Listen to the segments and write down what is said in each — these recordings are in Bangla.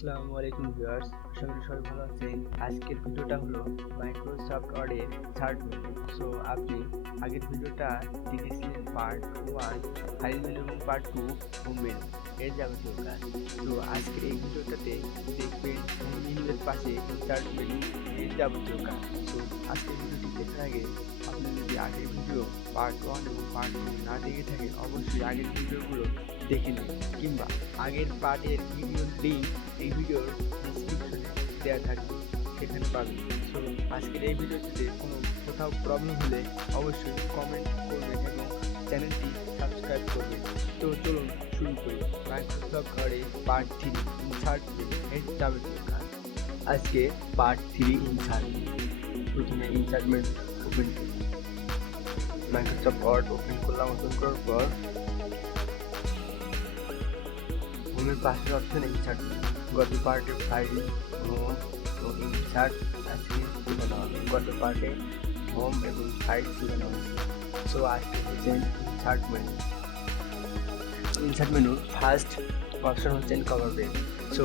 আসসালামু আলাইকুম ভিউয়ার্স, আশা করি সবাই ভালো আছেন। আজকের ভিডিওটা হলো মাইক্রোসফট ওয়ার্ডের থার্ড মেনু। সো আপনি আগের ভিডিওটা দেখেছিলেন পার্ট 1 ফাইল মেনু এবং পার্ট 2 হোম মেনু এর যাবতীয় কাজ। তো আজকের এই ভিডিওটাতে দেখবেন হোম মেনুর পাশে ইনসার্ট মেনু এর যাবতীয় কাজ। সো আজকের ভিডিওটি দেখার আগে আপনি যদি আগের ভিডিও পার্ট 1 এবং পার্ট 2 না দেখে থাকেন, অবশ্যই আগের ভিডিওগুলো দেখে নিন, কিংবা আগের পার্টের ভিডিও লিঙ্ক এই ভিডিওর ডিসক্রিপশনে দেওয়া থাকবে, সেখানে পাবেন। সো আজকের এই ভিডিওতে কোথাও প্রবলেম হলে অবশ্যই কমেন্ট করবেন এবং চ্যানেলটি সাবস্ক্রাইব করবেন। তো চলুন শুরু করি মাইক্রোসফট ওয়ার্ডে পার্ট 3 ইনসার্ট মেনু এর যাবতীয় কাজ। আজকে পার্ট 3 ইনসার্ট। প্রথমে ইনসার্ট মেনু ওপেন করি, মাইক্রোসফট ওয়ার্ড ওপেন করলাম। ওপেন করার পর হোমের পাশের অপশন ইনসার্ট মেনু। গত পার্টে ফাইল, হোম ও ইনসার্ট আজকে তুলে নেওয়া হবে। গত পার্টে হোম এবং ফাইল তুলে নেওয়া হয়েছে। সো আজকে হচ্ছে ইনসার্ট মেনু। ইনসার্ট মেনুর ফার্স্ট অপশন হচ্ছে cover page. So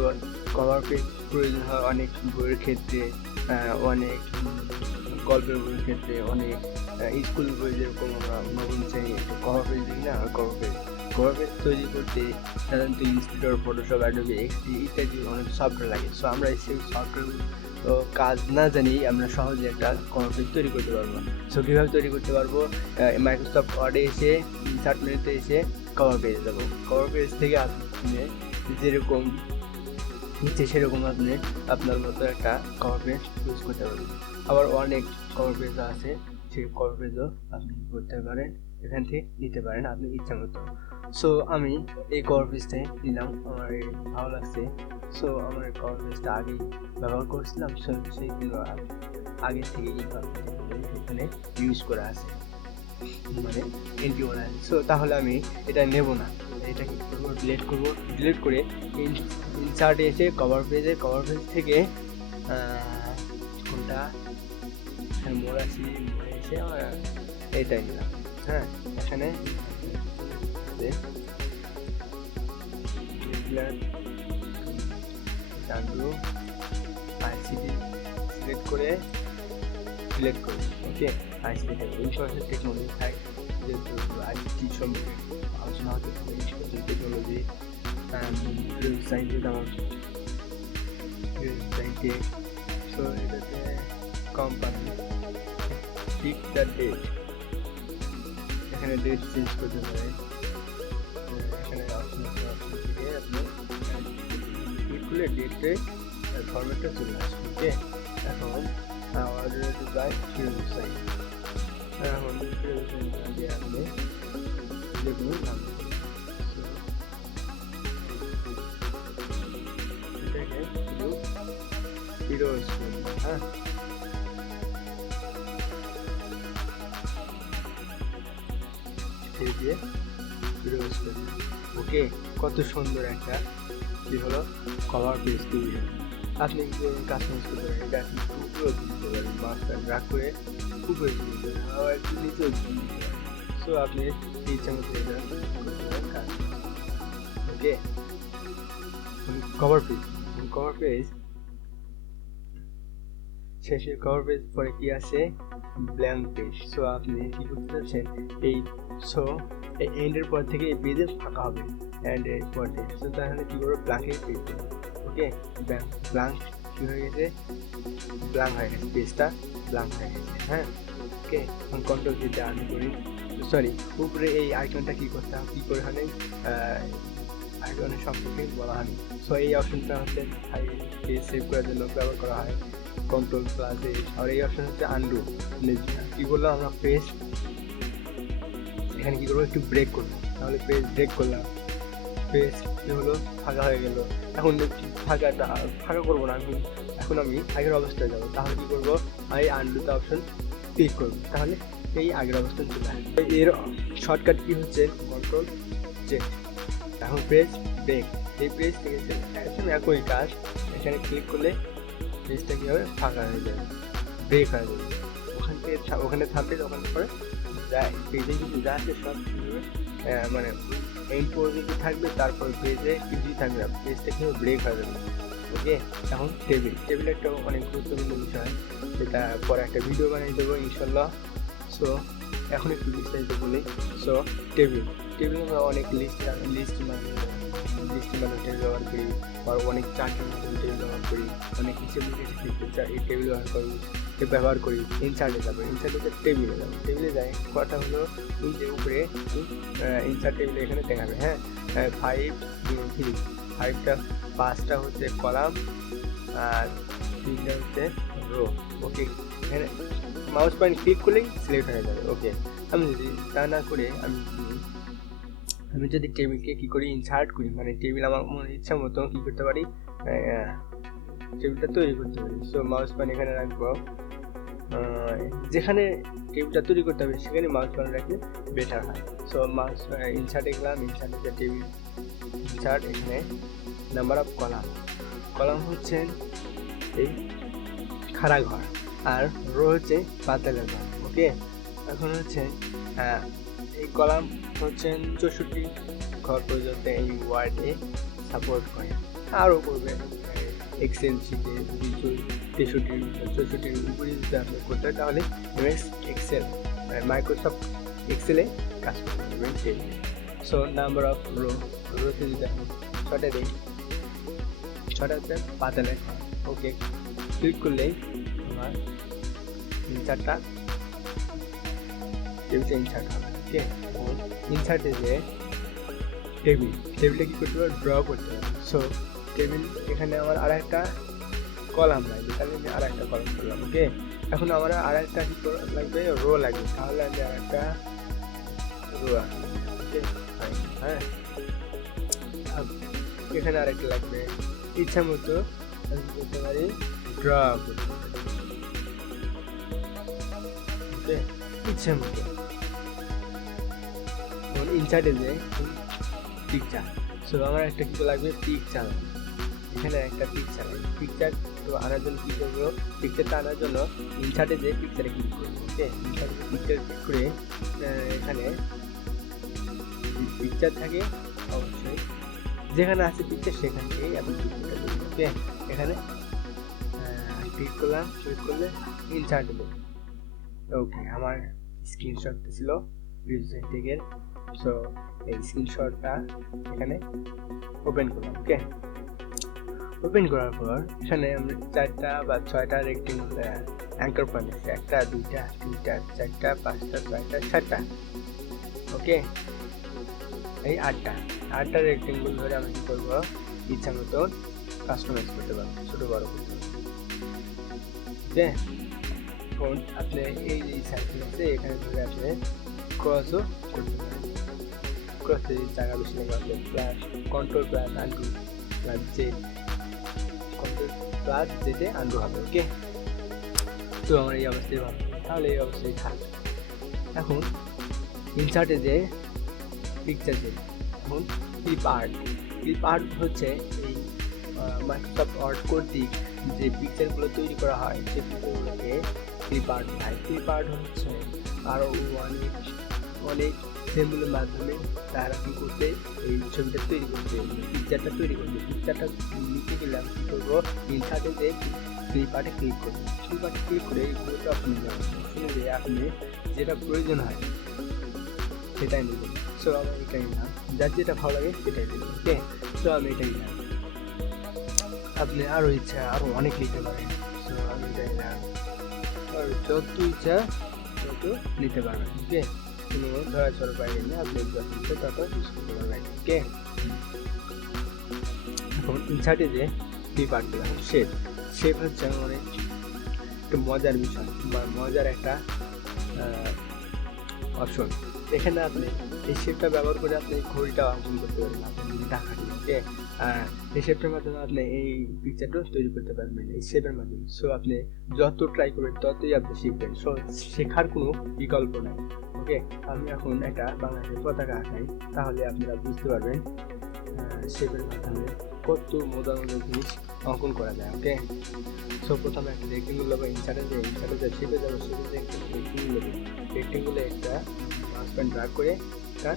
cover page প্রয়োজন হয় অনেক বইয়ের ক্ষেত্রে, অনেক গল্পের বইয়ের ক্ষেত্রে, অনেক স্কুল বই, যেরকম আমরা নবম শ্রেণী কভার পেজ দিই না, কভার পেজ তৈরি করতে সাধারণত ইলাস্ট্রেটর, ফটোশপ, অ্যাডোবি এক্সডি ইত্যাদি অনেক সফটওয়্যার লাগে। সো আমরা সেই সফটওয়্যার কাজ না জানিয়ে আমরা সহজে একটা কভার পেজ তৈরি করতে পারবো। সো কীভাবে তৈরি করতে পারবো? মাইক্রোসফট ওয়ার্ডে এসে ইনসার্ট মেনুতে এসে কভার পেজ দেবো। কভার পেজ থেকে আপনি যেরকম নিচ্ছে সেরকম আপনি আপনার মতো একটা কভার পেজ ইউজ করতে পারবেন। আবার অনেক কভার পেজ আছে, সেই কভার পেজও আপনি করতে পারেন, এখান থেকে নিতে পারেন আপনি ইচ্ছা মতো। সো আমি এই কভার পেজটাই নিলাম, আমার ভালো লাগছে। সো আমার কভার পেজটা আগেই ব্যবহার করছিলাম, সেইগুলো আগে থেকে এই কভার পেজ এখানে ইউজ করা আছে, মানে এন্ট্রি করা আছে। সো তাহলে আমি এটা নেব না, এটা কি করবো? ডিলিট করে ইনসার্টে এসে কভার পেজ থেকে কোনটা মোড় আছে, মোড়ে এসে এইটাই নিলাম। হ্যাঁ, এখানে আইসিটি সিলেক্ট করে সিলেক্ট করি। ওকে, আইসিটি ইনফরমেশন টেকনোলজি থাকে, যেহেতু আইসিটি সম্পর্কে আলোচনা হতে হবে, ইনফরমেশন টেকনোলজি সাইন্সে আমার সাইন্সে। সো এটাতে কোম্পানি পিক দ্য ডেট, এখানে ডেট চেঞ্জ করতে পারে। এখানে অপশন থেকে আপনি ক্লিক করলে ডেটে ফরম্যাটটা চলে আসবে। ওকে, এখন অর্ডার টু বাই ফিউসাইন, এখন ফিউসাইন দিয়ে আপনি যেগুলো নাম এটাকে শুধু হিরোজ করুন। হ্যাঁ, দিয়ে হিরোজ করুন। ওকে, কত সুন্দর একটা কি হলো কভার পেজ তৈরি হয়। আপনি কাস্টমাইজ করতে পারেন, এটা আপনি উপরেও দিতে পারেন, মাস্টার ড্রাগ করে উপরে দিতে পারেন, আবার একটু নিচেও দিতে পারেন। সো আপনি ইচ্ছা মতো এটা করতে পারেন কাজ। ওকে, কভার পেজ শেষে কভার পেজ পরে কি আছে? Blank page. সো আপনি কি করতে চাচ্ছেন? এই এন্ডের পর থেকে এই পেজে ফাঁকা হবে, এন্ড এর পর থেকে। সো তাহলে কি করবো? ব্ল্যাঙ্কের পেজ। ওকে, ব্ল্যাঙ্ক কি হয়ে গেছে? ব্ল্যাঙ্ক হয়ে গেছে, পেজটা ব্ল্যাঙ্ক হয়ে গেছে। হ্যাঁ, ওকে, এখন কন্ট্রোল দিতে আমি করি, সরি, উপরে এই আইকনটা কি করতে হবে, কি করে হয় আইকনের সম্পর্কে বলা হয়। সো এই অপশনটা হচ্ছে পেজ সেভ করার জন্য ব্যবহার করা হয়, কন্ট্রোল প্লাস এ। আর এই অপশন হচ্ছে আনডু। কি করলাম আমরা? পেজ এখানে কি করবো? একটু ব্রেক করবো, তাহলে পেজ ব্রেক করলাম, পেজ কি হলো? ফাঁকা হয়ে গেল। এখন ফাঁকা করবো না, এখন আমি আগের অবস্থায় যাবো। তাহলে কি করবো? এই আনডুতে অপশন ক্লিক করবো, তাহলে এই আগের অবস্থায় চলে আসবে। এর শর্টকাট কি হচ্ছে? Control Z. এখন পেজ ব্রেক, এই পেজ থেকে একই কাজ, এখানে ক্লিক করলে পেজটা কি হবে? ফাঁকা হয়ে যাবে, ব্রেক হয়ে যাবে। ওখানে থামবে, ওখানে পরে পেজে কিন্তু যা আছে সব মানে এন্ড পর্যন্ত থাকবে, তারপর পেজে কিছুই থাকবে না, পেজটা কিন্তু ব্রেক হয়ে যাবে। ওকে। এখন টেবিল একটা অনেক গুরুত্বপূর্ণ বিষয়, যেটা পরে একটা ভিডিও বানিয়ে দেবো ইনশাল্লাহ। সো এখন একটু বিস্তারিত বলি। সো টেবিল আমরা অনেক লিস্ট মাধ্যমে টেবিল ব্যবহার করি, বা অনেক চার্টের মাধ্যমে টেবিল ব্যবহার করি, অনেক হিসেব এই টেবিল ব্যবহার করি। ইনসার্টে যাবো, টেবিলে যাই, কটা হলো এই যে উপরে ইনসার্ট টেবিলে এখানে দেখাবে, হ্যাঁ 5টা হচ্ছে কলাম আর 3টা হচ্ছে রো। ওকে, এখানে মাউস পয়েন্ট ক্লিক করলেই সিলেক্ট হয়ে যাবে। ওকে, আমি যদি তা না করে আমি যদি টেবিলকে কি করি, ইনসার্ট করি, মানে টেবিল আমার ইচ্ছা মতো কি করতে পারি, টেবিলটা তৈরি করতে পারি। সো মাউস পয়েন্ট এখানে রাখবো, যেখানে টেবিলটা তৈরি করতে হবে সেখানে মাউস পয়েন্ট রাখলে বেটার হয়। সো মাউস ইনসার্টে গেলাম, ইনসার্টে টেবিল ইনসার্ট, এখানে নাম্বার অফ কলাম হচ্ছে এই খাড়া ঘর, আর রো হচ্ছে পাতালের ঘর। ওকে, এখন হচ্ছে এই কলাম হচ্ছে 64 ঘর পর্যন্ত এই ওয়ার্ডে সাপোর্ট করে, আরও করবে এক্সেল শিটে 64 উপরে যদি আপনি করতে হয় তাহলে মাইক্রোসফট এক্সেলে কাজ করতে পারবেন টেবিলে। সো নাম্বার অফ রোতে যদি আপনি 6টা দিই, 6টা হচ্ছে পাতালের ঘর। ওকে, ক্লিক করলেই আমার ইনসার্টটা টেবিলটা ইনসার্ট হবে। ওকে, ইনসার্টে যে টেবিলটা কি করতে পারবে, ড্র করতে পারবে। সো টেবিল এখানে আমার আর একটা কলাম লাগবে, তাহলে আমি আর একটা কলাম করলাম। ওকে, এখন আমার আর একটা কি লাগবে, রো লাগবে, তাহলে আমি আর একটা রো আঁকবো। ওকে, হ্যাঁ, এখানে আর একটা লাগবে, ইচ্ছা মতো আমি করতে পারি, ড্র করতে পারি। ওকে, ইচ্ছা মতো ইনসার্টে যে পিকচার, সো আমার একটা কিছু লাগবে পিকচার, এখানে একটা পিকচার তো আনার জন্য কি করবো, পিকচারটা আনার জন্য ইনসার্টে যে পিকচারে ক্লিক করবো। ওকে, ইনসার্টে পিকচার ক্লিক করে এখানে পিকচার থাকে, অবশ্যই যেখানে আছে পিকচার সেখান থেকেই আমি পিকচারটা দেবো। ওকে, এখানে ক্লিক করলে ইনসার্টে দেবো। ওকে, আমার স্ক্রিনশটটা ছিল প্রেজেন্টের, সো এই স্ক্রিনশটটা এখানে ওপেন করলাম। ওকে, ওপেন করার পর এখানে আমরা 4টা বা 6টা রেক্টেঙ্গল অ্যাঙ্কার পয়েন্ট আছে, 1টা 2টা 3টা 4টা 5টা 6টা 7টা। ওকে, এই 8টা রেক্টেঙ্গল ধরে আমি কি করবো, ইচ্ছা মতো কাস্টমাইজ করতে পারবো, ছোট বড় করতে পারবো। ওকে, এখন আপনি এই সাইকেল আছে এখানে ধরে আপনি ক্রসও করতে পারেন। ক্রসে জায়গা বেশি লাগবে, আপনি কন্ট্রোল প্লাস জেটে আন্ডু হবে। ওকে, তো আমার এই অবস্থায় ভালো, তাহলে এই অবস্থায় থাকবে। এখন ইনসার্টে যে পিকচার যে, এখন ক্লিপ আর্ট হচ্ছে এই মাইক্রোসফট ওয়ার্ড কর্তৃক যে পিকচারগুলো তৈরি করা হয় সেই পিকচারগুলোকে ক্লিপ আর্ট হচ্ছে আরও অনেক সিম্বলের মাধ্যমে তারা কী করতে, এই ছবিটা তৈরি করতে, পিকচারটা নিতে গেলে আমি কী করবো, ইনসার্টে যে ক্লিপ আর্টে ক্লিক করবো, ক্লিক করে এই পুরোটা অপশনে দিয়ে আপনি যেটা প্রয়োজন হয় সেটাই নেবেন। সো আমার এটাই নিলাম, যার যেটা ভালো লাগে সেটাই নেবেন। ওকে, সো আমি এটাই নিলাম। আপনি আরও ইচ্ছা আরও অনেক লিখতে পারেন, সো আমি এটাই নিলাম, আর যত ইচ্ছা তত নিতে পারবেন। ওকে, কোনো ধরাছোড়া বাইরে নিয়ে আপনি যত ইচ্ছা তত ইউজ করতে পারবেন। ওকে, এখন ইনসার্টে যে ক্লিপ আর্ট দিলাম, শেপ হচ্ছে অনেক একটা মজার বিষয় বা মজার একটা অপশন। এখানে আপনি এই শেপটা ব্যবহার করে আপনি ঘড়িটা অঙ্কন করতে পারবেন, আপনি টাকা দিয়ে এই শেপটার মাধ্যমে আপনি এই পিকচারটা তৈরি করতে পারবেন এই শেপের মাধ্যমে। সো আপনি যত ট্রাই করবেন ততই আপনি শিখবেন, সো শেখার কোনো বিকল্প নাই। ওকে, আমি এখন একটা বাংলাদেশের পতাকা আঁকাই, তাহলে আপনারা বুঝতে পারবেন শেপের মাধ্যমে কত মজার জিনিস অঙ্কন করা যায়। ওকে, সো প্রথমে একটা রেক্টেঙ্গুল নেবো, ইনসার্টে শেপে যাবো, রেক্টেঙ্গুলে একটা মাউস পয়েন্ট ড্র্যাগ করে একটা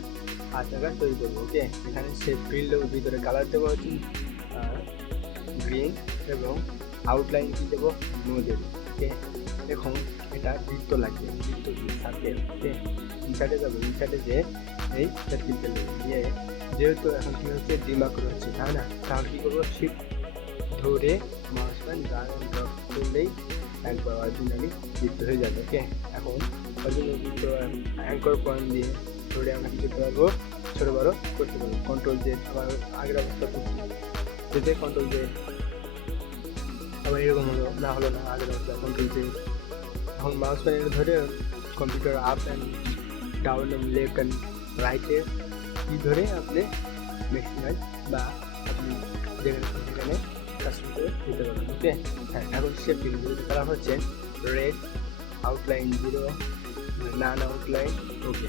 আকার তৈরি করবো। ওকে, এখানে শেপ ফিল দেবো, ভিতরে কালার দেবো হচ্ছে গ্রিন এবং আউটলাইন কি দেবো নো দেবো। ওকে, এখন এটা বৃত্ত লাগবে, বৃত্ত সার্কেল। ওকে, ইনসার্টে যাবো, ইনসার্টে যে এই সার্কেলটা দিয়ে যেহেতু এখন কি হচ্ছে ডিমার্ক হচ্ছে তাই না, তাহলে কী করবো শিফট ধরে mouse point drug and drop করলেই একবার অরিজিনালি বৃত্ত হয়ে যাবে। ওকে, এখন অরিজিনাল বৃত্ত অ্যাঙ্কর পয়েন্ট দিয়ে ধরে আমরা কী করতে পারবো ছোটো বড়ো করতে পারবো। কন্ট্রোল জেড আমার আগের অবস্থা করছি যেতে কন্ট্রোল জেড আবার এরকম হলো না, হলো না আগের অবস্থা কন্ট্রোল জেড। এখন মাউস পয়েন্ট ধরে computer up and down left and রাইটে কি ধরে আপনি ম্যাক্সিমাইজ বা আপনি যেখানে সেখানে কাস্টম করে দিতে পারবেন। ওকে, হ্যাঁ, এখন শেপিং যেটা করা হচ্ছে রেড আউটলাইন 0 নান আউটলাইন। ওকে,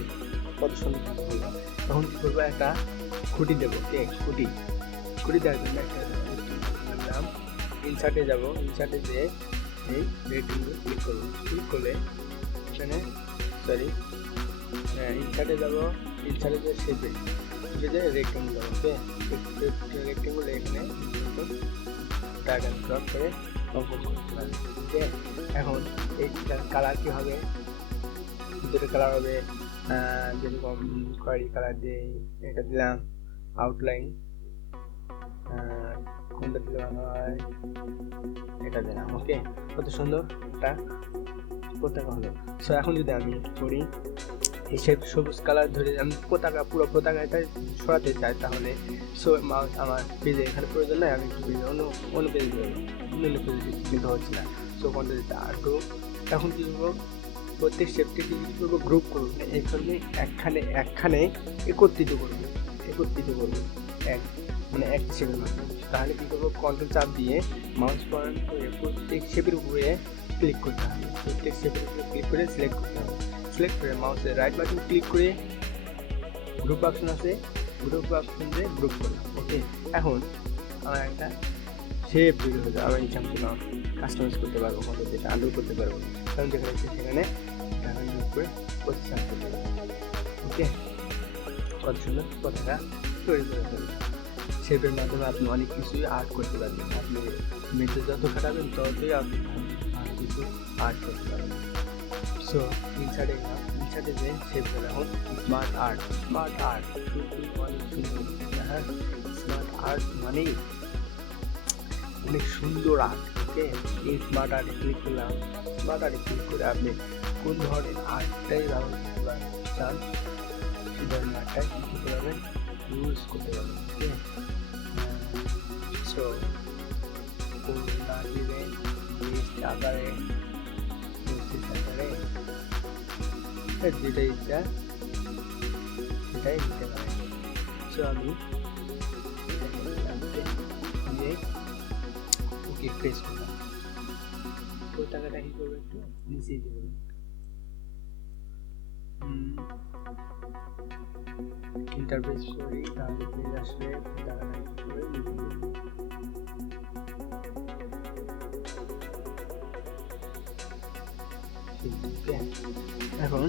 কত সুন্দর হলো। তখন কী করবো একটা খুঁটি দেবো। ওকে, খুঁটি দেওয়ার জন্য একটা নাম ইনসার্টে যাবো, ইনসার্টে যেয়ে এই রেক্টেঙ্গেল ক্লিক করবো, ক্লিক করলে এখানে ইনসার্টে যাবো, ইনসার্টে যে শেপে যে রেক্টেঙ্গেল যাবো। ওকে, রেক্টেঙ্গেল এখানে ড্র্যাগ অ্যান্ড ড্রপ করে কম্পোজ করতে পারবে। ওকে, এখন এইটার কালার কী হবে, দুটো কালার হবে যেরকম খয়েরি কালার দিয়ে এটা দিলাম, আউটলাইন কোনটা দিলে ভালো হয় এটা দিলাম। ওকে, কত সুন্দর একটা পতাকা হলো। সো এখন যদি আমি করি এই সবুজ কালার ধরে আমি পতাকা পুরো পতাকাটা সরাতে চাই তাহলে সো মাউস আমার পেজে এখানে প্রয়োজন নাই, আমি অন্য পেজে কিন্তু হচ্ছে না। সো কোনটা দিতে আরটু এখন কী করবো প্রত্যেক শেপটি কী করবো গ্রুপ করবো, এখানে একখানে একত্রিত করবো এক শেপের মাধ্যমে। তাহলে কী করবো কন্ট্রোল চাপ দিয়ে মাউস পয়েন্ট করে প্রত্যেক শেপের উপরে ক্লিক করতে হবে, প্রত্যেক শেপের উপরে ক্লিক করে সিলেক্ট করতে হবে। সিলেক্ট করে মাউসের রাইট বাটন ক্লিক করে গ্রুপ অপশন আছে, গ্রুপ অপশন দিয়ে গ্রুপ করলাম। ওকে, এখন আমার একটা শেপ তৈরি হয়ে যাবে, আমার ইচ্ছা মতো কাস্টমাইজ করতে পারবো, কত যেটা আন্ডু করতে পারবো, কারণ যেখানে সেখানে গ্রুপ করে প্রতিষ্ঠান করতে পারবো। ওকে, কত সুন্দর পতাকা তৈরি করে ফেলবে। শেপের মাধ্যমে আপনি অনেক কিছুই আর্ট করতে পারবেন, আপনি মেঝে যত খাটাবেন ততই আপনি আর কিছু আর্ট করতে পারবেন। সো ইনসার্টে যে শেপগুলো এখন স্মার্ট আর্ট সত্যি অনেক সুন্দর। হ্যাঁ, স্মার্ট আর্ট মানেই অনেক সুন্দর আর্ট। ওকে, এই স্মার্ট আর্টে ক্লিক করলাম, স্মার্ট আর্টে ক্লিক করে আপনি কোন ধরনের আর্টটাই ব্যবহার করতে চান সেই ধরনের আর্টটাই কী করতে পারবেন ইউজ করতে পারবেন। ওকে, সো কোনটা দিবেন আকারে যেটা ইচ্ছা সেটাই দিতে পারেন। সো আমি ওকে প্রেস করলাম, পতাকাটা কী করবো একটু নিচে দেবো, ইন্টারফেস করি তাহলে পেজ আসলে পতাকাটা কী করে নিচে দেবো। এখন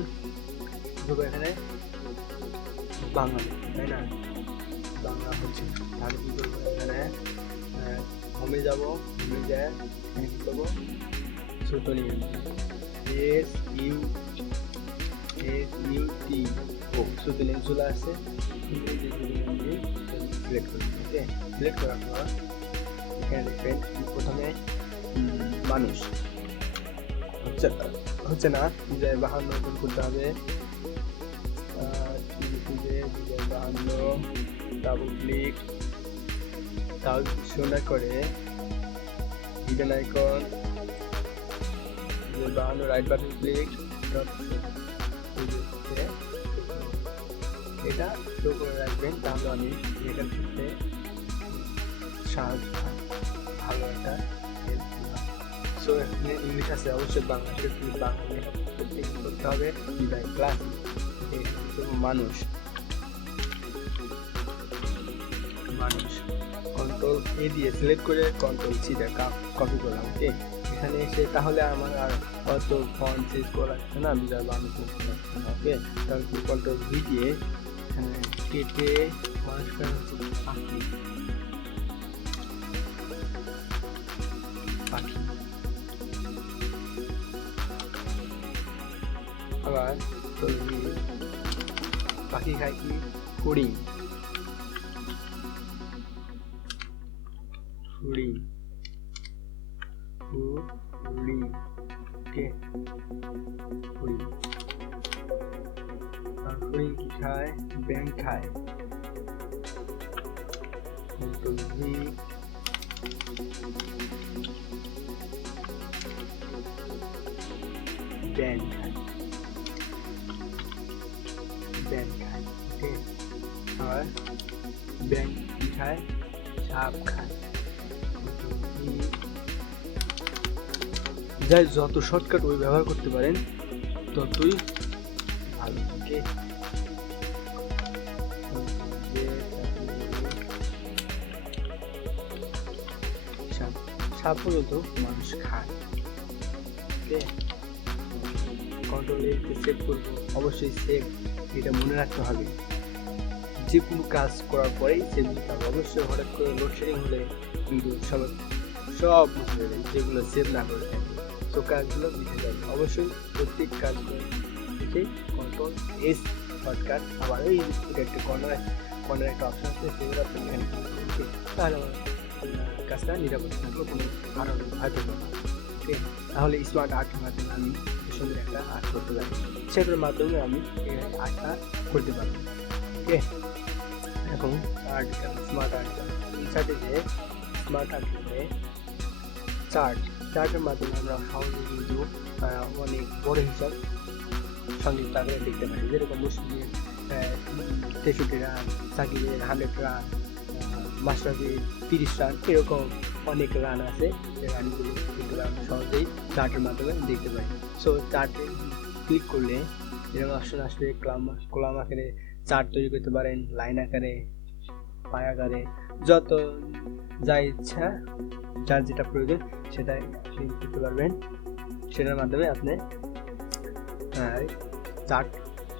এখানে বাংলা তাই না, বাংলা হচ্ছে তাহলে কী করবো এখানে হোমে যাবো, হোমে যায় এখানে কী করবো ছোট নিয়ে SUT ছোট নিয়ে চলে আসছে, সিলেক্ট করবো। ওকে, সিলেক্ট করার পর এখানে দেখবেন প্রথমে মানুষ হচ্ছে না, 52 ওপেন করতে হবে, 52 ডাবল ক্লিক, তাহলে শোনা করে hidden icon 52 right button click, এটা শো করে রাখবেন, তাহলে আমি এটা করতে সাহায্য ভালো একটা হেল্প। সো এখানে ইংলিশ আছে অবশ্যই, বাংলাদেশে বাংলা করতে হবে ক্লাস মানুষ কন্ট্রোল এ দিয়ে সিলেক্ট করে কন্ট্রোল সি দিয়ে কপি করলাম। ওকে, এখানে এসে তাহলে আমার আর অত ফন্ট চেঞ্জ করা লাগছে না, বিজয় বাংলা করতে লাগছে না। ওকে, তাহলে কন্ট্রোল ভি দিয়ে এখানে কেটে মানুষটা হচ্ছে আবার পাখি খায় কি? ফড়িং। ফড়িং ওকে, ফড়িং। ফড়িং কি খায়? ব্যাঙ খায়। ব্যাঙ খায়, ব্যাঙ খায়। ওকে, আর ব্যাঙ কি খায়? সাপ খায়। যাই যত শর্টকাট ওই ব্যবহার করতে পারেন ততই ভালো। ওকে, সাপ পর্যন্ত মানুষ খায়। ওকে, কন্ট্রোল সেভ করবো, অবশ্যই সেভ, এটা মনে রাখতে হবে। যে কোনো কাজ করার পরেই সেভ দিতে হবে। অবশ্যই হঠাৎ করে লোডশেডিং হলে কিন্তু সব মুছে যাবে যেগুলো সেভ না করে থাকে। তো কাজগুলো মিশে যাবে। অবশ্যই প্রত্যেক কাজ করে দেখে কন্ট্রোল এস শর্টকাট। আবার এই একটা কর্নার একটা অপশন আছে, সেগুলো আপনি এখানে তাহলে আমার কাজটা নিরাপদ থাকলে কোনো কারণ হয়তো না। ওকে, তাহলে স্মার্ট আর্টের মাধ্যমে আমি সুন্দর একটা আর্ট করতে পারি, সেটার মাধ্যমে আমি এই আর্টটা করতে পারবো। ওকে, এখন আর্টিকেল, স্মার্ট আর্টিকেল ইনসার্টে যে স্মার্ট আর্টিকেলে চার্টের মাধ্যমে আমরা সহজে কিন্তু অনেক বড় হিসাব সংযুক্ত আকারে দেখতে পারি। যেরকম মুসলিমের 63 রান, সাকিবের 100 রান, মাশরাফির 30 রান, এরকম অনেক রান আছে। যে রানগুলো কিন্তু আমরা সহজেই চার্টের মাধ্যমে দেখতে পাই। সো চার্টে ক্লিক করলে এরকম অপশন আসবে। কলাম আকারে চার্ট তৈরি করতে পারেন, লাইন আকারে, পায় আকারে, যত যা ইচ্ছা, যার যেটা প্রয়োজন সেটাই করতে পারবেন। সেটার মাধ্যমে আপনি চার্ট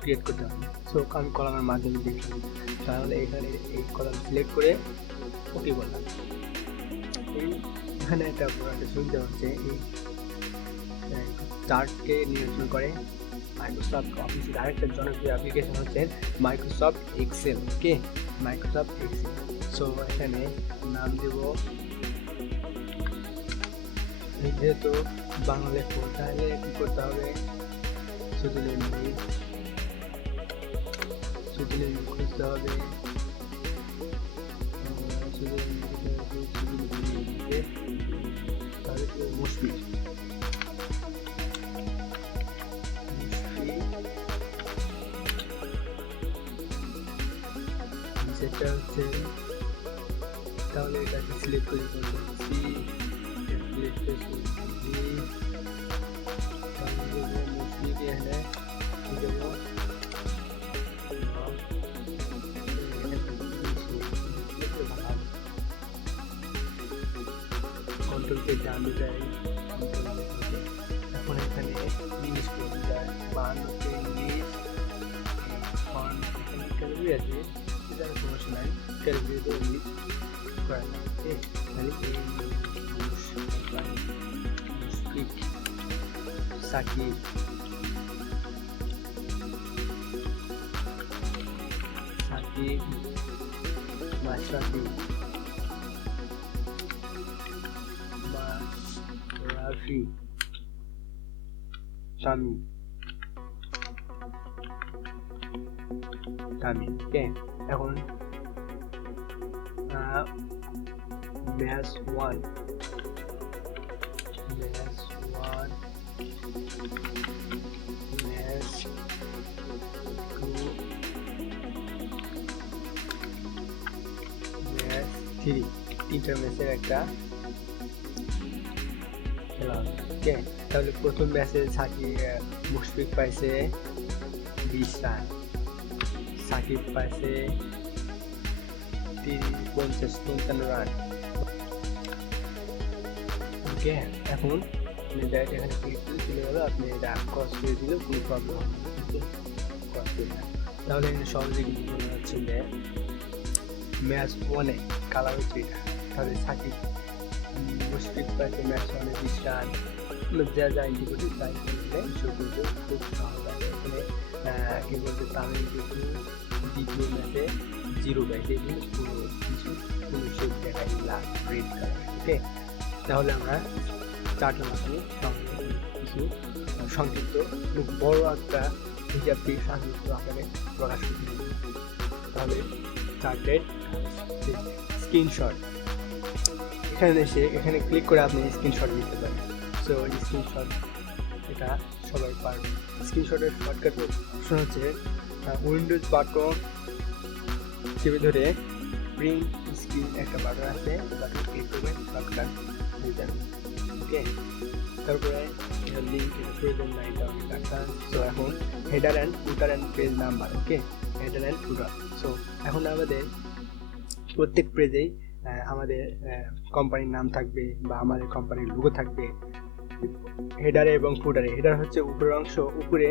ক্রিয়েট করতে পারবেন। সো আমি কলামের মাধ্যমে দেখলাম, তাহলে এখানে এই কলাম সিলেক্ট করে ওকে বললাম। এখানে একটা সুবিধা হচ্ছে, এই চার্টকে নিয়ন্ত্রণ করে মাইক্রোসফট অফিসের আরেকটা জনপ্রিয় অ্যাপ্লিকেশন হচ্ছে মাইক্রোসফট এক্সেল। ওকে, মাইক্রোসফট এক্সেল। সো এখানে নাম দেব, যেহেতু বাংলা লেখবো তাহলে কি করতে হবে? সুতরাং খুঁজতে হবে, তাহলে মুশফিক, যেটা হচ্ছে, তাহলে এটাকে সিলেক্ট করে কন্ট্রোলকে জানতে চাই। এখন এখানে ইংলিশ করতে যায়, বাংলাতে ইংলিশ ক্যাটাগরি আছে, সেটার সমস্যা নাই, ক্যাটাগরিতে ইংলিশ করা যাচ্ছে। তাহলে মুশফিক, সাকিব, মাশরাফি, শামি, ওকে। এখন ম্যাচ 1, ম্যাচ 2, ম্যাচ 3, তিনটা ম্যাচের একটা খেলা। ওকে, তাহলে প্রথম ম্যাচে মুশফিক পাইছে 20 রান, সাকিব পাইছে 50-55 রান। ওকে, এখন এখানে ক্লিক করে চলে গেল, আপনি এটা ক্রস করে দিলেও কোনো প্রবলেম হবে না। তাহলে এখানে সহজে কিন্তু মনে হচ্ছে যে ম্যাচ 1-এ কালার হচ্ছে এটা। তাহলে সাকিব, মুশফিক পাইছে ম্যাচ 1-এ 20 রান, যা ইন্ডিকেট তাই করলে শো করতে খুব সহজ হবে। কি বলতে তামিল কিন্তু দ্বিতীয় ম্যাচে 0 পাইছে, কিন্তু কোনো শেপ দেখায় লাস্ট রেড কালার। ওকে, তাহলে আমরা চার্টের মাধ্যমে কিছু সংক্ষিপ্ত বড় একটা হিসাবটি সংক্ষিপ্ত আকারে প্রকাশ করতে পারি। তাহলে চার্টের স্ক্রিনশট এখানে ক্লিক করে আপনি স্ক্রিনশট নিতে পারেন। সো স্ক্রিনশট এটা সবাই পারবে। স্ক্রিনশটের শর্টকাট অপশন হচ্ছে উইন্ডোজ বাটন চেপে ধরে প্রিন্ট স্ক্রিন একটা বাটন আছে, বাটন ক্লিক করবেন, শর্টকাট হয়ে যাবে। ওকে, তারপরে লিঙ্ক এটা প্রয়োজন নাই, এটা অনেক কাটতাম। সো এখন header and footer and page number. Okay, header and footer. So এখন আমাদের প্রত্যেক পেজেই আমাদের কোম্পানির নাম থাকবে বা আমাদের কোম্পানির লোগো থাকবে হেডারে এবং ফুটারে। হেডার হচ্ছে উপরের অংশ উপরে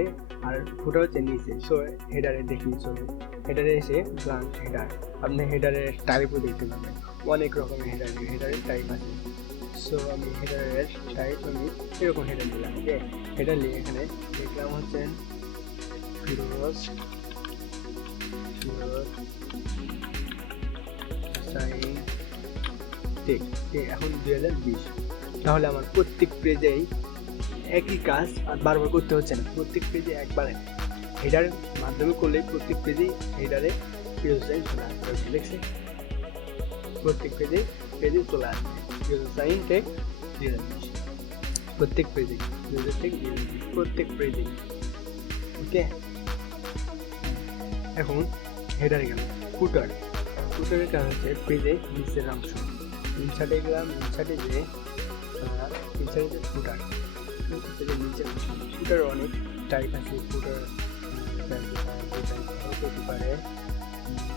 আর ফুটার হচ্ছে নিচে। সো হেডারে দেখি চলে, হেডারে এসে ব্ল্যাঙ্ক হেডার। আপনি হেডারের টাইপও দেখতে পাবেন, অনেক রকমের হেডারের টাইপ আছে। সো আমি হেডারের টাইপ আমি এরকম হেডার দিলাম। ওকে, হেডার নিয়ে এখানে দেখলাম হচ্ছে ফিরোজ সাইন টেক। এখন 2020। তাহলে আমার প্রত্যেক পেজেই একই কাজ আর বারবার করতে হচ্ছে না, প্রত্যেক পেজে একবারে হেডারের মাধ্যমে করলে প্রত্যেক পেজেই হেডারে ফিরোজ সাইন চলে আসবে। দেখছি প্রত্যেক পেজে চলে আসবে ফিরোজ সাইন টেক 2020, প্রত্যেক পেজে প্রত্যেক পেজে। ওকে, এখন হেডারে গেলাম। ফুটারের কাজ হচ্ছে পেজে নিচের অংশ। ইনসার্টে গেলাম, ইনসার্টে যে ফুটার পেজের নিচের অংশ। ফুটার অনেক টাইপ আছে, ফুটার হতে পারে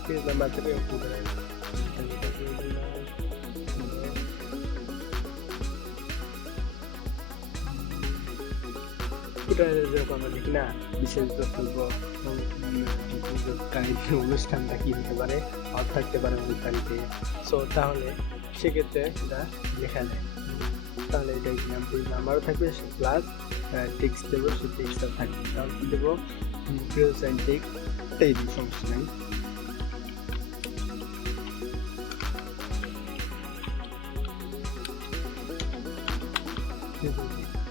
পেজ নাম্বার থেকে ফুটারের যেরকম আমরা দেখি না বিশেষ বক্তব্য অনুষ্ঠানটা কি হতে পারে, অফ থাকতে পারে অনুষ্ঠানকে। সো তাহলে সেক্ষেত্রে সেটা লেখা যায়। তাহলে এটা এক্সাম পেজ নাম্বারও থাকবে প্লাস টেক্সট দেবো, সে টেক্সটটা থাকবে। তাহলে কি দেবো ফিরোজ সাইন টেক, এটাই দিই, সমস্যা নেই।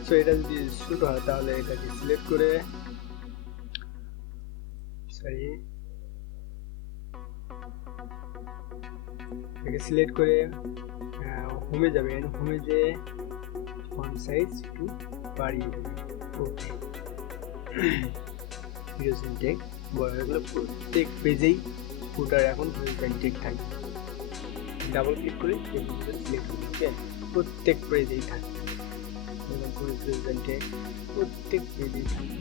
সো এটা যদি শুরু হয় তাহলে এটাকে সিলেক্ট করে হোমে যাবেন। হোমে যে ফন্ট সাইজ একটু বাড়িয়ে দেবেন। ওকে, ফিরোজ সাইন টেক বড় হয়ে গেল। প্রত্যেক পেজেই ফুটার এখন ফিরোজ সাইন টেক থাকবে। ডাবল ক্লিক করে সিলেক্ট করুন। ওকে, প্রত্যেক পেজেই থাকবে প্রত্যেক পেজেই থাকবে।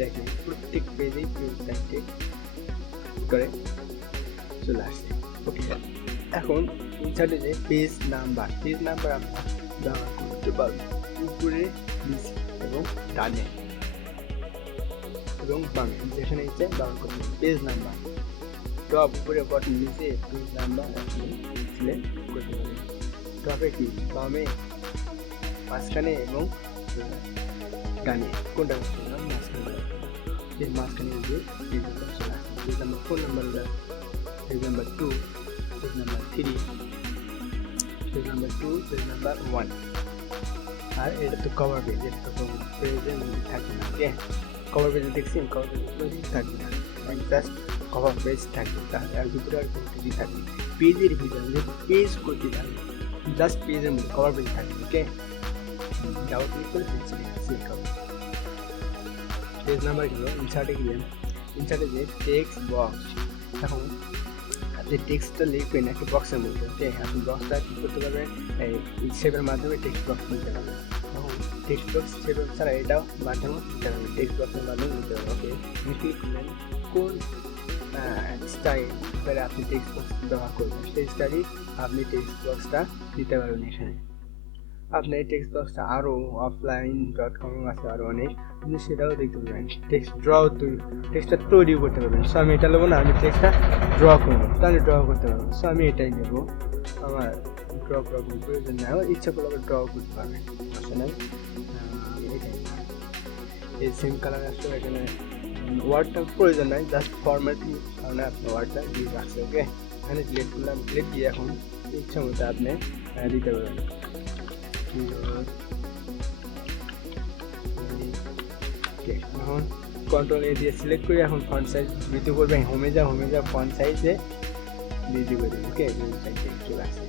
দেখেন প্রত্যেক পেজেই করে চলে আসছে। ওকে, এখন ইনসার্টে যে পেজ নাম্বার আমরা ব্যবহার করতে পারবো উপরে, নিচে এবং ডানে এবং বামে, যেখানে ইচ্ছে ব্যবহার করতে পারবো। পেজ নাম্বার টপ উপরে বটন নিচে পেজ নাম্বার আপনি সিলেক্ট করতে পারবেন। টপে কি বামে, মাঝখানে এবং ডানে, কোনটা করলাম মাঝখানে যে পেজ নাম্বার চলে আসছে। Page number 4 number, page number 2, page number 3, page number 2, page number 1। আর এটা তো কভার পেজ, এটা তো পেজের মধ্যে থাকবে না। ওকে, কভার পেজে দেখছেন, কভার পেজ থাকবে না, জাস্ট কভার পেজ থাকবে। তাহলে আর ভিতরে আর কোনো কিছুই থাকবে পেজের ভিতরে, যেহেতু পেজ করতে থাকবে জাস্ট পেজের মধ্যে কভার পেজ থাকবে। ওকে, ডাবল ক্লিক করে সিলেক্ট করুন। পেজ নাম্বার গেল। ইনসার্টে গেলেন, ইনসার্টে যে টেক্সট বক্স, এখন আপনি টেক্সটটা লিখবেন একটা বক্সের মধ্যে। ওকে, আপনি বক্সটা কী করতে পারবেন, এই শেপের মাধ্যমে টেক্সট বক্স নিতে পারবেন। এখন টেক্সট বক্স শেপ ছাড়া এটাও মাধ্যমে নিতে পারবেন, টেক্সট বক্সের মাধ্যমে নিতে পারবেন। ওকে, ক্লিক করলেন কোন স্টাইল আপনি টেক্সট বক্স ব্যবহার করবেন, সেই স্টাইলে আপনি টেক্সট বক্সটা দিতে পারবেন। এখানে আপনি এই টেক্সট বক্সটা আরও offline.com আছে আরও অনেক, আপনি সেটাও দেখতে পাবেন। টেক্সটটা তৈরিও করতে পারবেন। সো আমি এটা নেবো না, আমি টেক্সটটা ড্র করবো, তাহলে ড্র করতে পারবো। সো আমি এটাই নেবো, আমার ড্র করার কোনো প্রয়োজন নেই। আমার ইচ্ছা করলে আবার ড্র করতে পারবেন, সমস্যা নেই। এটাই এই সেম কালার আসলো। এখানে ওয়ার্ডটা প্রয়োজন নাই, জাস্ট ফরম্যাটিং কারণে আপনি ওয়ার্ডটা দিয়ে রাখছে। ওকে, এখানে ডিলিট করলাম, ডিলিট দিয়ে এখন ইচ্ছা মতো আপনি দিতে পারবেন। এখন কন্ট্রোল এ দিয়ে সিলেক্ট করে এখন ফন্ট সাইজ বৃদ্ধি করবেন। হোমে যা ফন্ট সাইজে বৃদ্ধি করে দেবেন। ওকে, চলে আসছে।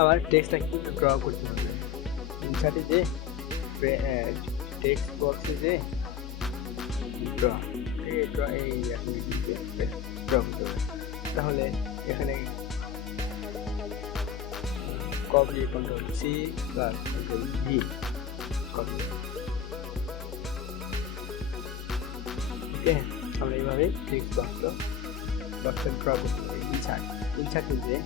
আবার টেক্সটটা কি ড্র করতে হবে, ইনসার্টে যে টেক্সট বক্সে যে ড্র এই ড্র করতে হবে। তাহলে এখানে copy, control C plus control V copy. Okay, আমরা এইভাবে টেক্সট বক্সটা ড্র করতে পারি। ইনসার্টে যে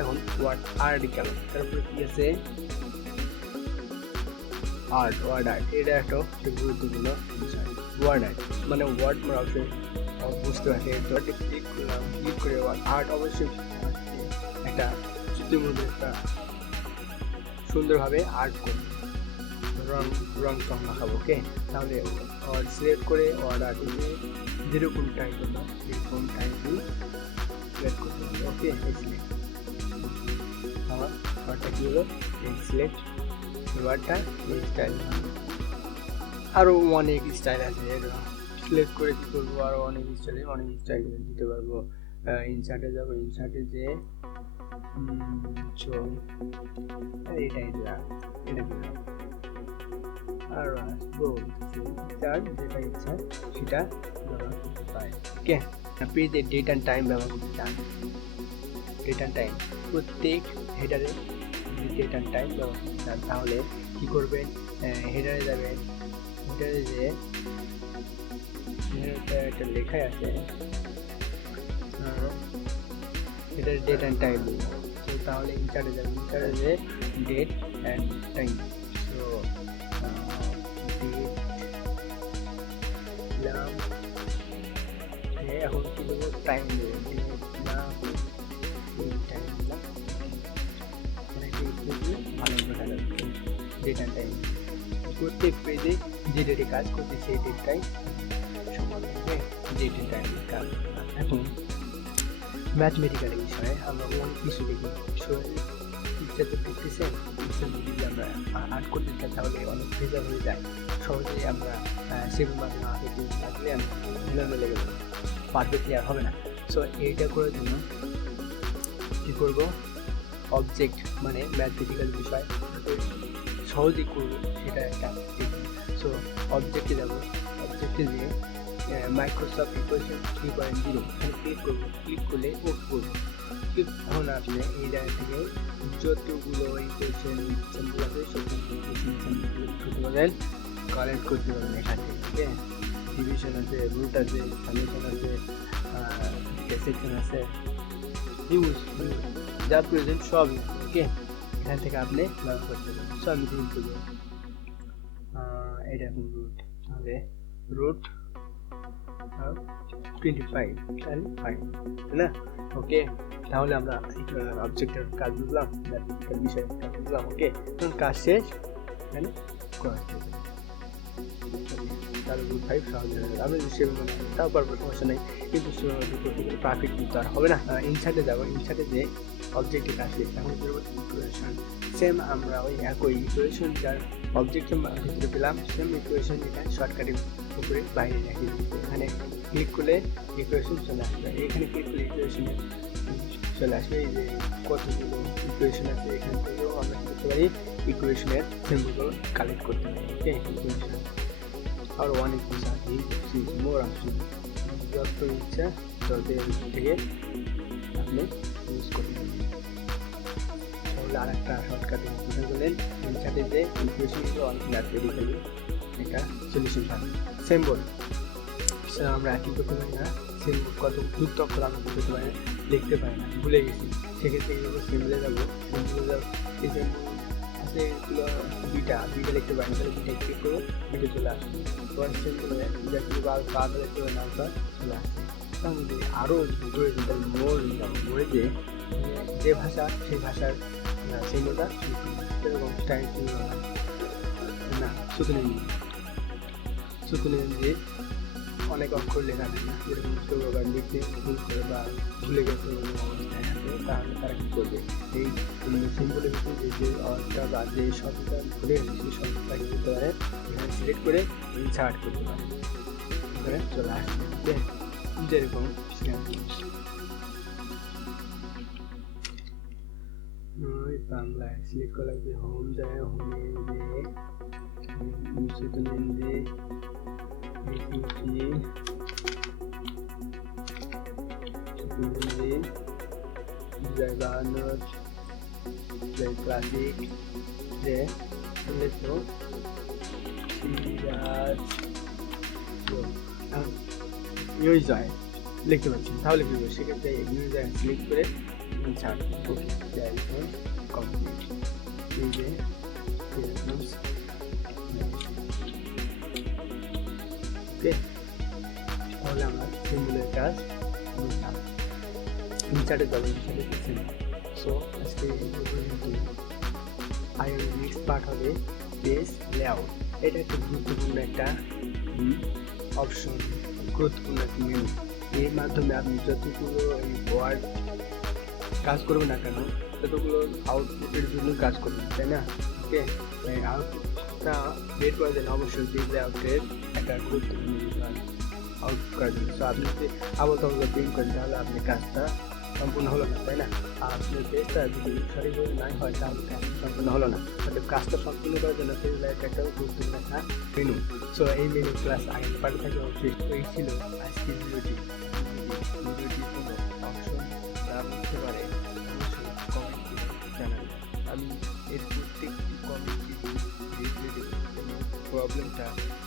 এখন ওয়ার্ড আর্টিকেল, তারপরে কি আছে ওয়ার্ড আর্ট। এটা একটা গুরুত্বপূর্ণ বিষয়। ওয়ার্ড আর্ট মানে ওয়ার্ড মানে অবশ্যই বুঝতে পারছি। ক্লিক করলাম, ক্লিক করে ওয়ার্ড আর্ট অবশ্যই একটা চিত্রের মধ্যে একটা সুন্দরভাবে আর্ট করব, রং টং মাখাবো। ওকে, তাহলে ওয়ার্ড সিলেক্ট করে ওয়ার্ড আর্ট যেরকম টাইপ করবো এরকম টাইপ সিলেক্ট করতে হবে। ওকে, সিলেক্ট আমার ওয়ার্ডটা কী হলো, সিলেক্ট ওয়ার্ডটা এই স্টাইল। আরও অনেক স্টাইল আছে, সিলেক্ট করে কী করবো, আরও অনেক স্টাইল দিতে পারবো। ইনসার্টে যাবো, ইনসার্টে যে এটাই দিলাম, এটা দিলাম। আর আসবো যার যেটা ইচ্ছা সেটা ব্যবহার করতে পারে। ওকে, আপনি যে ডেট অ্যান্ড টাইম ব্যবহার করতে চান, ডেট অ্যান্ড টাইম প্রত্যেক হেডারে ডেট অ্যান্ড টাইম ব্যবহার করতে চান, তাহলে কী করবেন, হেডারে যাবেন, হেডারে যে একটা লেখাই আছে হেডারে ডেট অ্যান্ড টাইম, তো তাহলে ইনসার্টে যাবেন, ইনসার্টে যে ডেট অ্যান্ড টাইম। সো এখন কি দেবো, টাইম দেবো, ভালো দেখা যাচ্ছে ডেট অ্যান্ড টাইম। প্রত্যেক পেজে যে ডেটে কাজ করছে সেই ডেটটাই সমান হবে ডেট অ্যান্ড টাইমের কাজ। এখন ম্যাথমেটিক্যাল বিষয়ে আমরা অনেক কিছু দেখি, ইচ্ছা তো দেখতেছেন, ইচ্ছা যদি আমরা আর্ট করতে চাই তাহলে অনেক ভেজা হয়ে যায়, সহজেই আমরা সেগুলো মাঝে না আগে থাকলে আমরা মিলে গেল পারফেক্টলি আর হবে না। সো এইটা করার জন্য কী করবো, অবজেক্ট মানে ম্যাথমেটিক্যাল বিষয় সহজেই করবো সেটা একটা টেকনিক। সো অবজেক্টে যাবো, অবজেক্টে গিয়ে মাইক্রোসফট ইকুয়েশন 3.0 এখানে ক্লিক করবো, ক্লিক করলে ওট করবো। এখন আপনি এই জায়গা থেকে যতগুলো ইকুয়েশন সিম্বল আছে সেগুলো করতে পারেন, কালেক্ট করতে পারেন এখান থেকে। ঠিক আছে, ডিভিশন আছে, রুট আছে, সামেশন আছে, সেকশন আছে, ইউজ যা প্রয়োজন সব। ওকে, এখান থেকে আপনি ব্যবহার করতে পারেন। সো আমি রুট দেবো, এটা এখন রুট, তাহলে রুট 25 তাহলে 5, তাই না? ওকে, তাহলে আমরা অবজেক্টের কাজ বুঝলাম, ম্যাথমেটিক্যাল বিষয়ের কাজ বুঝলাম। ওকে, এখন কাজ শেষ, তাহলে তাহলে রুট 5 সহজ হয়ে যাবে। আমি যদি সেভেন মনে করি তাও পারবো, সমস্যা নেই, কিন্তু পারফেক্ট কিন্তু আর হবে না। ইনসার্টে যাবো, ইনসার্টে যে অবজেক্টে কাজ শেষ, এখন ইকুয়েশন সেম আমরা ওই একই ইকুয়েশন যার অবজেক্টের ভিতরে পেলাম সেম ইকুয়েশন এটা শর্টকাটের উপরে বাইরে রেখে দিচ্ছি। এখানে ক্লিক করলে ইকুয়েশন চলে আসবে, এখানে ক্লিক করলে ইকুয়েশনে চলে আসবে। এই যে কতগুলো ইকুয়েশন আছে এখান থেকেও আমরা করতে পারি, ইকুয়েশনের সিম্বলগুলো কালেক্ট করতে পারি। ওকে, ইকুয়েশন আর অনেক কিছু আছে, মোর অপশন যত ইচ্ছা তাদের থেকে আপনি ইউজ করতে পারেন। তাহলে আর একটা শর্টকাটে বুঝে গেলেন, ইনসার্টে যে ইকুয়েশনগুলো অনেক ম্যাথমেটিক্যালি একটা সলিউশন পাবে। সিম্বল আমরা একই করতে পারি না, সিম্বল কত যুক্ত অক্ষর আমরা করতে পারি না, লিখতে পারি না, ভুলে গেছি, সেক্ষেত্রে এইভাবে সিম্বলে যাবো, সিম্বলে এই সিম্বল আছে এগুলো বিটা লিখতে পারি না, তাহলে বিটা ক্লিক করবো, বিটা চলে আসবে। তোমার সিম্বলে যা কি বা লিখতে পারি না চলে আসবে। তাহলে আরও প্রয়োজন তাহলে মোর যাবো, মোড়ে যে ভাষা সেই ভাষার সিম্বলটা এরকম স্টাইল না, সুতুনিয়ন দিয়ে অনেক অক্ষর লেখা থাকে, যেরকম কেউ আবার লিখতে ভুল করে বা ভুলে গেছে এরকম অবস্থায় থাকে, তাহলে তারা কী করবে, এই সিম্বলের ভিতরে যে অর্থটা বা যে শব্দটা ভুলে গেছে সেই শব্দটা কী করতে পারে, এখানে সিলেক্ট করে ইনসার্ট করতে পারে, এখানে চলে আসবে। ওকে, যেরকম বাংলায় সিলেক্ট করা লাগবে, হোম যায়, হোমে দিয়ে সুতুনিয়ন দিয়ে jai banner, jai classic, jai let's use হয় লিখতে পাচ্ছি, তাহলে কি হবে, সেক্ষেত্রে ইউজ হয় ক্লিক করে ইনসার্ট। ওকে, যাই কমপ্লিট। এই যে ওকে, তাহলে আমরা সিম্বলের কাজ বুঝলাম। ইনসার্টে যাবো, ইনসার্টে সো আজকে নেক্সট পার্ট হবে পেজ লেআউট। এটা একটা গুরুত্বপূর্ণ একটা অপশন, গুরুত্বপূর্ণ একটা মেনু। এর মাধ্যমে আপনি যতগুলো এই ওয়ার্ড কাজ করবেন না কেন, ততগুলো আউটপুটের জন্য কাজ করবেন, তাই না? ওকে, আউটপুটটা বের করার জন্য অবশ্যই পেজ লেআউটের একটা গুরুত্বপূর্ণ আউটপুট করার জন্য। সো আপনি যদি আবল তাবল প্রিন্ট করেন তাহলে আপনি কাজটা সম্পূর্ণ হলো না, তাই না? আর আপনার পেজটা যদি সঠিকভাবে না হয় তাহলে কাজ সম্পূর্ণ হলো না। অর্থাৎ কাজটা সম্পূর্ণ করার জন্য পেজ লেআউট একটা গুরুত্বপূর্ণ একটা মেনু। সো এই মেনু ক্লাস আগে পাঠিয়ে থাকে অবশ্যই। এই ছিল আজকের ভিডিওটি কোনো অপশন না বুঝতে পারে অবশ্যই কমেন্ট করে জানাবেন। আমি এর প্রত্যেকটি কমেন্ট রিপ্লাই দেব এবং প্রবলেমটা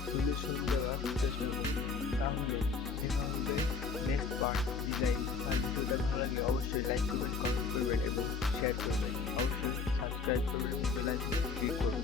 সলিউশন দেওয়ার চেষ্টা করব। তাহলে এভাবে নেক্সট পার্ট ডিজাইন আর ভিডিওটা ভালো লাগলে অবশ্যই লাইক করবেন, কমেন্ট করবেন এবং শেয়ার করবেন। অবশ্যই সাবস্ক্রাইব করবেন এবং বেল আইকনে ক্লিক করবেন।